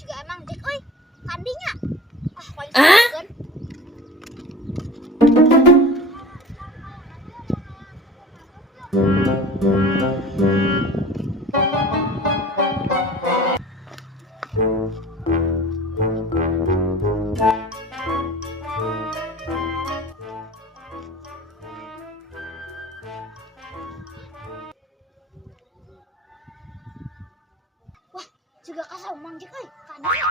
juga emang dik euy kandinya paling kan. Wah juga kasar mang dik euy kandinya.